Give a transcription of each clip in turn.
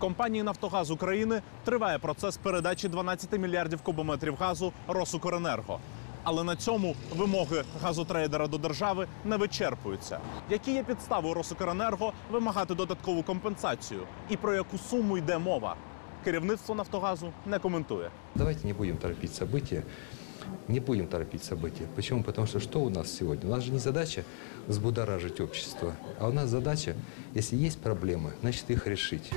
компанії Нафтогаз України триває процес передачі 12 мільярдів кубометрів газу Росукренерго. Але на цьому вимоги газотрейдера до держави не вичерпуються. Які є підстави у Росукренерго вимагати додаткову компенсацію? І про яку суму йде мова? Керівництво Нафтогазу не коментує. Давайте не будем торопить события. Не будем торопить события. Почему? Потому что что у нас сегодня? У нас же не задача взбудоражить общество, а у нас задача, если есть проблемы, значит их решить.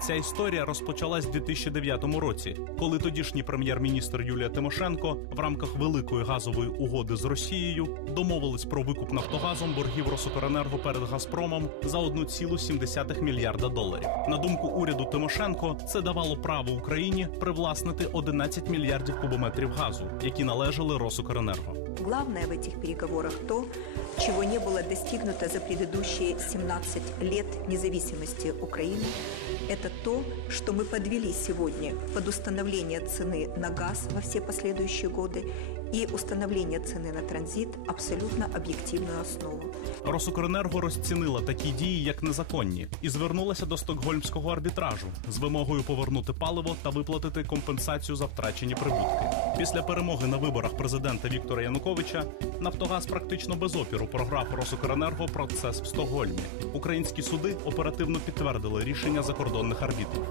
Ця історія розпочалась в 2009 році, коли тодішній прем'єр-міністр Юлія Тимошенко в рамках великої газової угоди з Росією домовились про викуп Нафтогазом боргів Росукренерго перед Газпромом за 1,7 мільярда доларів. На думку уряду Тимошенко, це давало право Україні привласнити 11 мільярдів кубометрів газу, які належали Росукренерго. Главное в этих переговорах то, чего не было достигнуто за предыдущие 17 лет независимости Украины. Это то, что мы подвели сегодня под установление цены на газ во все последующие годы и установление цены на транзит абсолютно объективную основу. Росукренерго розцінила такі дії як незаконні і звернулася до стокгольмського арбітражу з вимогою повернути паливо та виплатити компенсацію за втрачені прибутки. Після перемоги на виборах президента Віктора Януковича Нафтогаз практично без опіру програв Росукренерго процес в Стокгольмі. Українські суди оперативно підтвердили рішення закордонних арбітрів.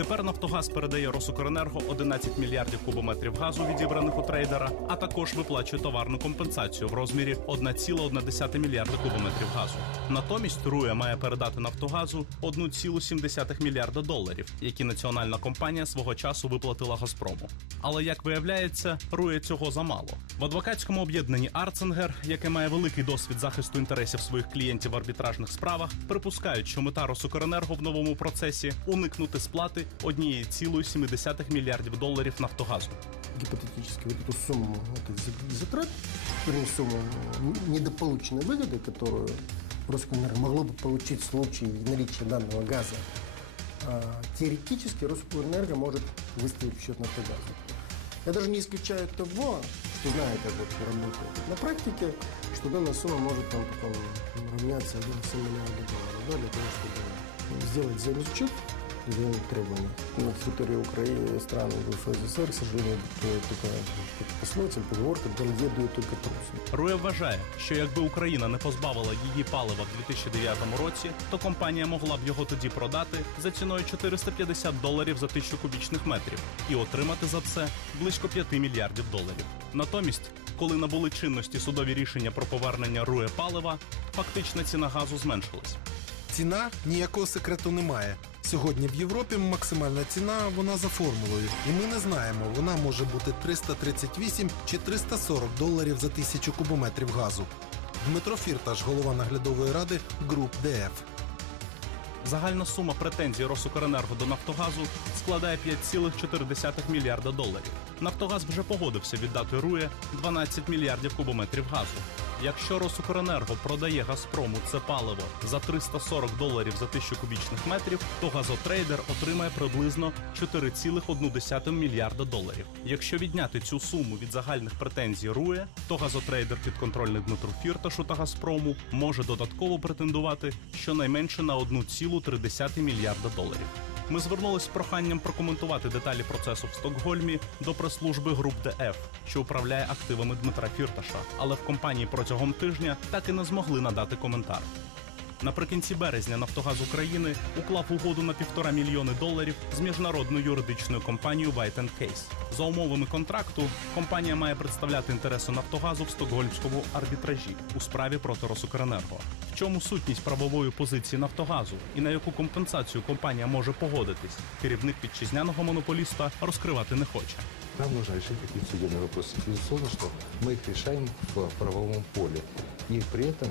Тепер Нафтогаз передає Росукренерго 11 мільярдів кубометрів газу, відібраних у трейдера, а також виплачує товарну компенсацію в розмірі 1,1 мільярда кубометрів газу. Натомість Руя має передати Нафтогазу 1,7 мільярда доларів, які національна компанія свого часу виплатила Газпрому. Але як виявляється, Руя цього замало. В адвокатському об'єднанні Арценгер, яке має великий досвід захисту інтересів своїх клієнтів в арбітражних справах, припускають, що мета Росукренерго в новому процесі уникнути сплати 1,7 мільярдів доларів Нафтогазу. гипотетически вот эту сумму вот этих затрат, вернее, сумму недополученной выгоды, которую Роскомнадзор могло бы получить в случае наличия данного газа, а, теоретически Роскомэнерго может выставить в счет Нафтогаза. Я даже не исключаю того, что знаю, как это работает. На практике, что данная сумма может там потом равняться 1,7 миллиарда долларов да, для того, чтобы сделать взаимоотчет взаимных требований. На территории Украины, стран бывшего СССР, к сожалению, такая пословица, поговорка «дорогедует только трус». Руя вважає, що якби Україна не позбавила її палива в 2009 році, то компанія могла б його тоді продати за ціною 450 доларів за тисячу кубічних метрів і отримати за це близько 5 мільярдів доларів. Натомість, коли набули чинності судові рішення про повернення рує палива, фактична ціна газу зменшилась. Ціна ніякого секрету немає. Сьогодні в Європі максимальна ціна вона за формулою, і ми не знаємо, вона може бути 338 чи 340 доларів за тисячу кубометрів газу. Дмитро Фірташ, голова наглядової ради Груп ДФ. Загальна сума претензій Росукренерго до Нафтогазу складає 5,4 мільярда доларів. Нафтогаз вже погодився віддати Рує 12 мільярдів кубометрів газу. Якщо Росукренерго продає Газпрому це паливо за 340 доларів за тисячу кубічних метрів, то газотрейдер отримає приблизно 4,1 мільярда доларів. Якщо відняти цю суму від загальних претензій Рує, то газотрейдер підконтрольний Дмитру Фірташу та Газпрому може додатково претендувати щонайменше на 1,3 мільярда доларів. Ми звернулись з проханням прокоментувати деталі процесу в Стокгольмі до прес-служби груп ДФ, що управляє активами Дмитра Фірташа, але в компанії протягом тижня так і не змогли надати коментар. Наприкінці березня Нафтогаз України уклав угоду на півтора мільйони доларів з міжнародною юридичною компанією White Case. За умовами контракту компанія має представляти інтереси Нафтогазу в стокгольмському арбітражі у справі проти Росукренерго. В чому сутність правової позиції Нафтогазу і на яку компенсацію компанія може погодитись, керівник вітчизняного монополіста розкривати не хоче. Нам нужно решить какие-то судебные вопросы. Безусловно, что мы их решаем в правовом поле. И при этом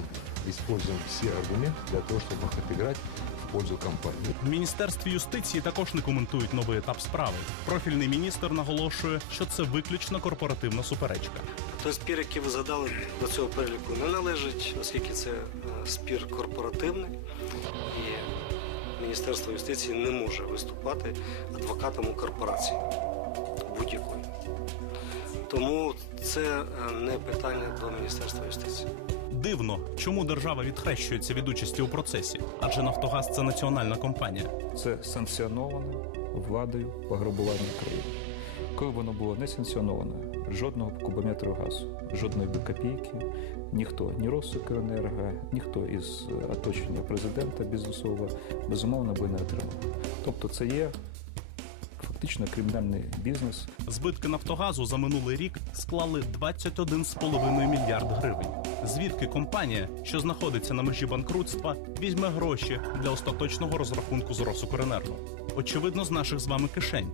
используем все аргументы для того, чтобы их отыграть в пользу компании. В міністерстві юстиції також не коментують новий етап справи. Профільний міністр наголошує, що це виключно корпоративна суперечка. Той спір, який ви задали до цього переліку, не належить, оскільки це е, спір корпоративний, і Міністерство юстиції не може виступати адвокатом у корпорації будь-якої. Тому це е, не питання до Міністерства юстиції. Дивно, чому держава відхрещується від участі у процесі, адже Нафтогаз це національна компанія. Це санкціоноване владою пограбування країни. Коли воно було не санкціоноване, жодного кубометру газу, жодної копійки, ніхто, ні Росукренерго, ніхто із оточення президента бізнесового, безумовно би не отримав. Тобто це є фактично кримінальний бізнес, Збитки Нафтогазу за минулий рік склали 21,5 мільярд гривень. Звідки компанія, що знаходиться на межі банкрутства, візьме гроші для остаточного розрахунку з Росукренерго? Очевидно, з наших з вами кишень.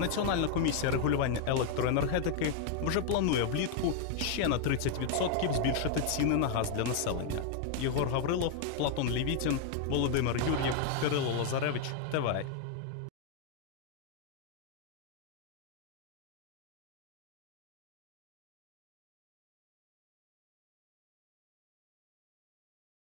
Національна комісія регулювання електроенергетики вже планує влітку ще на 30% збільшити ціни на газ для населення. Єгор Гаврилов, Платон Лівітін, Володимир Юр'єв, Кирило Лазаревич, ТВА.